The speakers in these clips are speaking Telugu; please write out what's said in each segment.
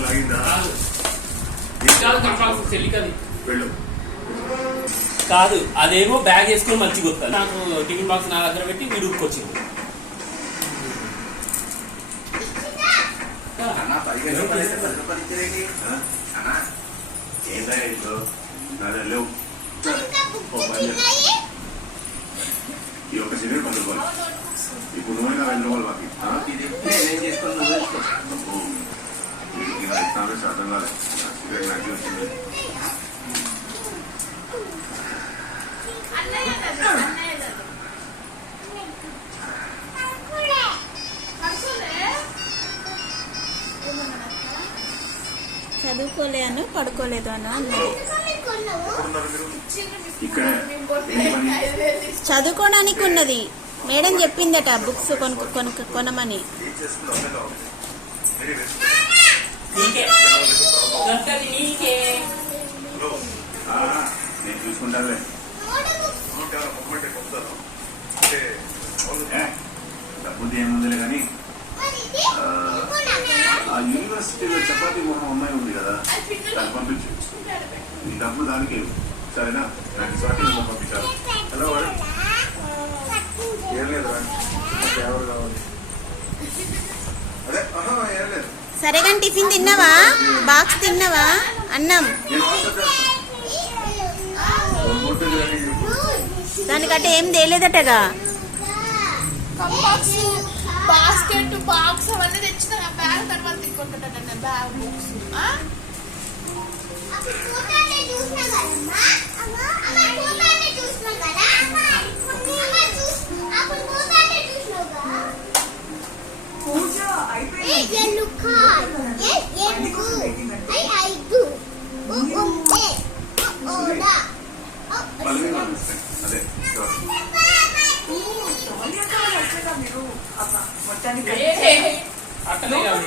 లాగిందా చెల్లికది వెళ్ళు. కాదు అదేమో బ్యాగ్ వేసుకొని మంచిగా వస్తుంది నాకు టిఫిన్ బాక్స్ నా దగ్గర పెట్టి వీడు ఉక్కొచ్చింది పదిహేను రూపాయలు అయితే పది రూపాయలు ఇచ్చేదేంటి? ఆ? అన్న ఏందా? ఇంట్లో కాదు చదువుకోలే అను పడుకోలేదు అను అన్నది పని? చదువుకోవడానికి ఉన్నది. మేడం చెప్పిందట బుక్స్ కొను కొను కొనమని. బెస్ట్. నీకే నేను ఏ, డబ్బుది ఏముందిలే కానీ ఆ, యూనివర్సిటీలో చపాతీ మొహం అమ్మాయి ఉంది కదా దాన్ని పంపించు. ఈ డబ్బు దానికి. సరేనా? నాకు చపాతీ మొహం పంపించాలి హలో వాడు ఏం లేదు రా నాకు ఎవరు కావాలి అదే ఆహా ఏం లేదు సరే కానీ టిఫిన్ తిన్నావా? బాక్స్ తిన్నావా? అన్నం? దానికంటే ఏం తేలేదటగా? బాస్కెట్ బాక్స్ అవన్నీ తెచ్చిన బ్యాగ్ తర్వాత బ్యాగ్ బుక్స్ పంపిస్తాను అదే ఇదిగో. అట్టనే కాదు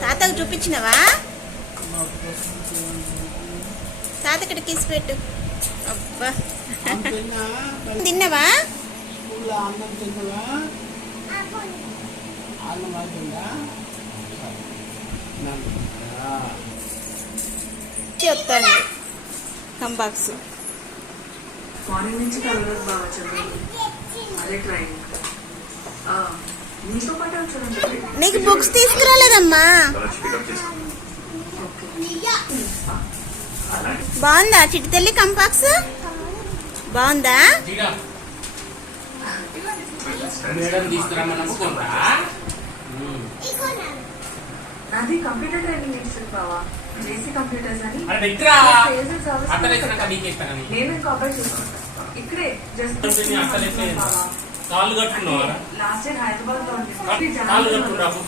తాతకు చూపించినవా? తాత ఇక్కడ కిసి పెట్టు. అబ్బా. తిన్నావా? వస్తాను కంబాక్స్ మార్నింగ్ నుంచి కలవలేదు బాగా చదువు అదే ట్రైన్. మీతో పాటే వచ్చారండి నీకు బుక్స్ తీసుకురాలేదమ్మా. బాగుందా? చిట్టి తల్లి కంపాక్స్? బాగుందా? కంప్యూటర్ ట్రైనింగ్ బావా. జేసీ కంప్యూటర్స్ అని. నేను చూసుకుంటా ఇక్కడే జస్ట్ కాళ్ళు కట్టుకున్నావా? లాస్ట్ ఇయర్ హైదరాబాద్లో ఉంది కాళ్ళు కట్టుకున్నావు?